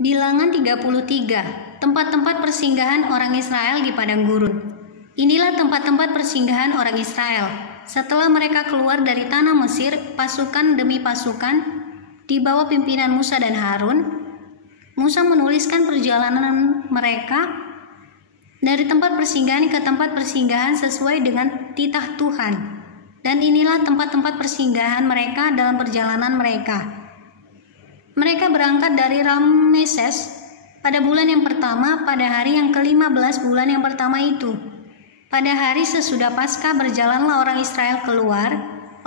Bilangan 33, tempat-tempat persinggahan orang Israel di padang gurun. Inilah tempat-tempat persinggahan orang Israel. Setelah mereka keluar dari tanah Mesir, pasukan demi pasukan, di bawah pimpinan Musa dan Harun, Musa menuliskan perjalanan mereka dari tempat persinggahan ke tempat persinggahan sesuai dengan titah Tuhan. Dan inilah tempat-tempat persinggahan mereka dalam perjalanan mereka. Mereka berangkat dari Rameses pada bulan yang pertama pada hari yang ke-15 bulan yang pertama itu. Pada hari sesudah Paskah berjalanlah orang Israel keluar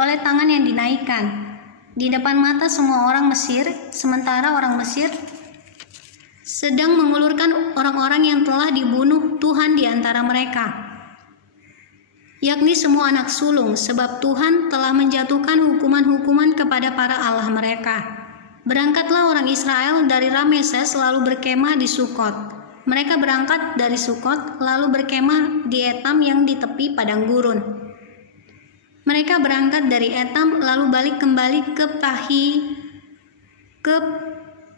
oleh tangan yang dinaikkan di depan mata semua orang Mesir, sementara orang Mesir sedang mengulurkan orang-orang yang telah dibunuh Tuhan di antara mereka, yakni semua anak sulung, sebab Tuhan telah menjatuhkan hukuman-hukuman kepada para allah mereka. Berangkatlah orang Israel dari Rameses lalu berkemah di Sukot. Mereka berangkat dari Sukot lalu berkemah di Etam yang di tepi padang gurun. Mereka berangkat dari Etam lalu balik kembali ke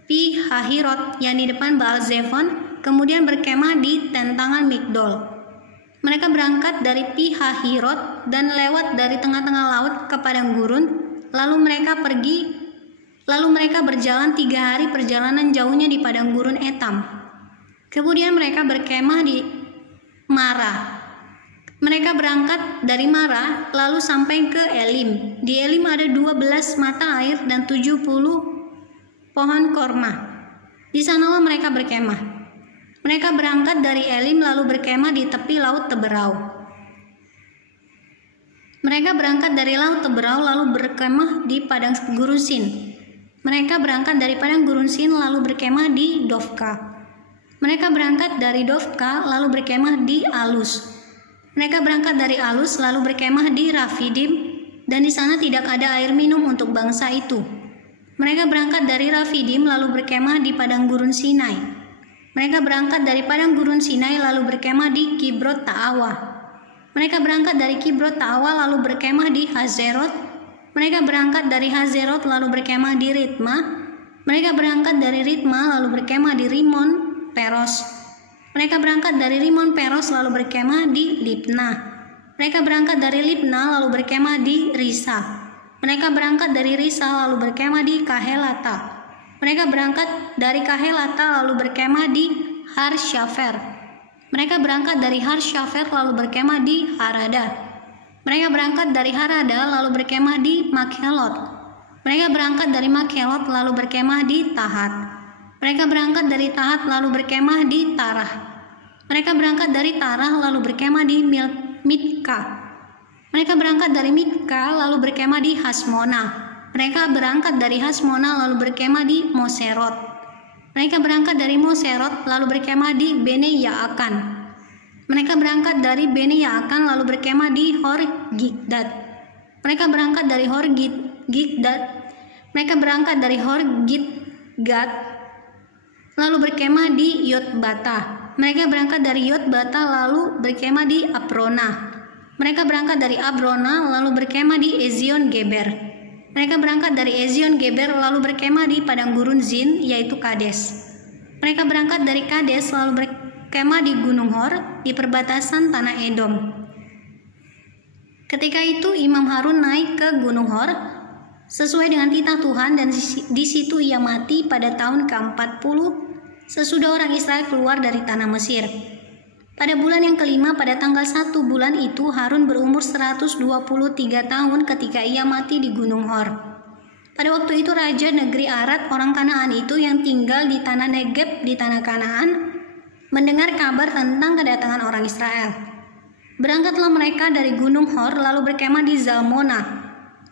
Pi-Hahirot yang di depan Baal Zephon, kemudian berkemah di tentangan Migdol. Mereka berangkat dari Pi-Hahirot dan lewat dari tengah-tengah laut ke padang gurun, lalu mereka berjalan 3 hari perjalanan jauhnya di padang gurun Etam. Kemudian mereka berkemah di Mara. Mereka berangkat dari Mara lalu sampai ke Elim. Di Elim ada 12 mata air dan 70 pohon korma. Di sanalah mereka berkemah. Mereka berangkat dari Elim lalu berkemah di tepi laut Teberau. Mereka berangkat dari laut Teberau lalu berkemah di padang gurun Sin. Mereka berangkat dari padang gurun Sin lalu berkemah di Dofka. Mereka berangkat dari Dofka lalu berkemah di Alus. Mereka berangkat dari Alus lalu berkemah di Rafidim, dan di sana tidak ada air minum untuk bangsa itu. Mereka berangkat dari Rafidim lalu berkemah di padang gurun Sinai. Mereka berangkat dari padang gurun Sinai lalu berkemah di Kibrot Ta'awa. Mereka berangkat dari Kibrot Ta'awa lalu berkemah di Hazerot. Mereka berangkat dari Hazerot lalu berkemah di Ritma. Mereka berangkat dari Ritma lalu berkemah di Rimon Peros. Mereka berangkat dari Rimon Peros lalu berkemah di Libna. Mereka berangkat dari Libna lalu berkemah di Risa. Mereka berangkat dari Risa lalu berkemah di Kahelata. Mereka berangkat dari Kahelata lalu berkemah di Harsyafer. Mereka berangkat dari Harsyafer lalu berkemah di Harada. Mereka berangkat dari Harada lalu berkemah di Makhelot. Mereka berangkat dari Makhelot lalu berkemah di Tahat. Mereka berangkat dari Tahat lalu berkemah di Tarah. Mereka berangkat dari Tarah lalu berkemah di Mitka. Mereka berangkat dari Mitka lalu berkemah di Hasmona. Mereka berangkat dari Hasmona lalu berkemah di Moserot. Mereka berangkat dari Moserot lalu berkemah di Bene Yaakan. Mereka berangkat dari Bene Yaakan lalu berkemah di Hor-Gidgad. Mereka berangkat dari Hor-Gidgad. Mereka berangkat dari Hor-Gidgad lalu berkemah di Yotbata. Mereka berangkat dari Yotbata lalu berkemah di Abrona. Mereka berangkat dari Abrona lalu berkemah di Ezion Geber. Mereka berangkat dari Ezion Geber lalu berkemah di padang gurun Zin, yaitu Kades. Mereka berangkat dari Kades lalu berkemah di Gunung Hor di perbatasan tanah Edom. Ketika itu Imam Harun naik ke Gunung Hor sesuai dengan titah Tuhan, dan di situ ia mati pada tahun ke-40 sesudah orang Israel keluar dari tanah Mesir. Pada bulan yang kelima pada tanggal 1 bulan itu Harun berumur 123 tahun ketika ia mati di Gunung Hor. Pada waktu itu raja negeri Arad orang Kanaan itu yang tinggal di tanah Negeb di tanah Kanaan mendengar kabar tentang kedatangan orang Israel. Berangkatlah mereka dari Gunung Hor lalu berkemah di Zalmona.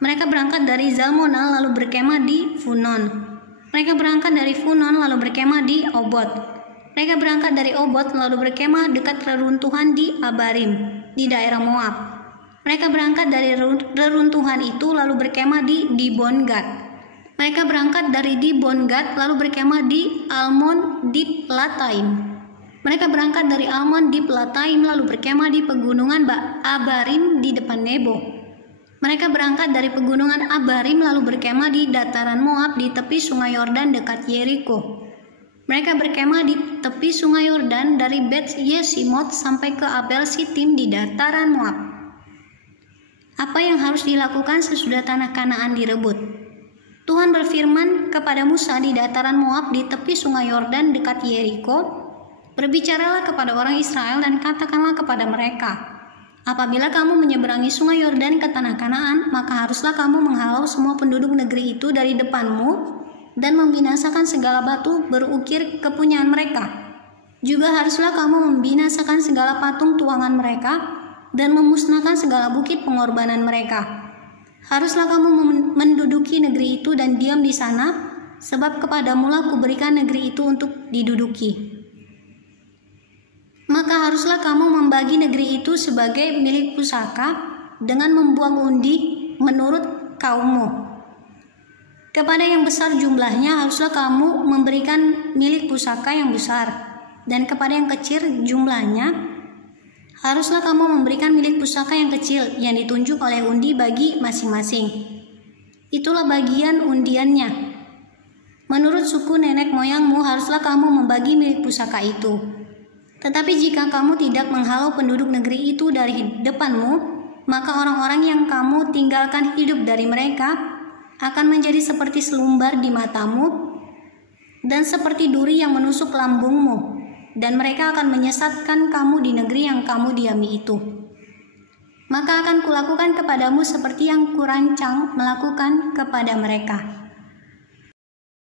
Mereka berangkat dari Zalmona lalu berkemah di Funon. Mereka berangkat dari Funon lalu berkemah di Obot. Mereka berangkat dari Obot lalu berkemah dekat reruntuhan di Abarim di daerah Moab. Mereka berangkat dari reruntuhan itu lalu berkemah di Dibon-Gad. Mereka berangkat dari Dibon-Gad lalu berkemah di Almon Diplataim. Mereka berangkat dari Almon Diplataim lalu berkemah di pegunungan Abarim di depan Nebo. Mereka berangkat dari pegunungan Abarim lalu berkemah di dataran Moab di tepi sungai Yordan dekat Yeriko. Mereka berkemah di tepi sungai Yordan dari Bet Yesimot sampai ke Abel Sitim di dataran Moab. Apa yang harus dilakukan sesudah tanah Kanaan direbut? Tuhan berfirman kepada Musa di dataran Moab di tepi sungai Yordan dekat Yeriko, "Berbicaralah kepada orang Israel dan katakanlah kepada mereka, apabila kamu menyeberangi sungai Yordan ke tanah Kanaan, maka haruslah kamu menghalau semua penduduk negeri itu dari depanmu dan membinasakan segala batu berukir kepunyaan mereka. Juga haruslah kamu membinasakan segala patung tuangan mereka dan memusnahkan segala bukit pengorbanan mereka. Haruslah kamu menduduki negeri itu dan diam di sana, sebab kepadamulah kuberikan negeri itu untuk diduduki. Maka haruslah kamu membagi negeri itu sebagai milik pusaka dengan membuang undi menurut kaummu. Kepada yang besar jumlahnya haruslah kamu memberikan milik pusaka yang besar, dan kepada yang kecil jumlahnya haruslah kamu memberikan milik pusaka yang kecil yang ditunjuk oleh undi bagi masing-masing. Itulah bagian undiannya. Menurut suku nenek moyangmu haruslah kamu membagi milik pusaka itu. Tetapi jika kamu tidak menghalau penduduk negeri itu dari depanmu, maka orang-orang yang kamu tinggalkan hidup dari mereka akan menjadi seperti selumbar di matamu dan seperti duri yang menusuk lambungmu, dan mereka akan menyesatkan kamu di negeri yang kamu diami itu. Maka akan kulakukan kepadamu seperti yang kurancang melakukan kepada mereka.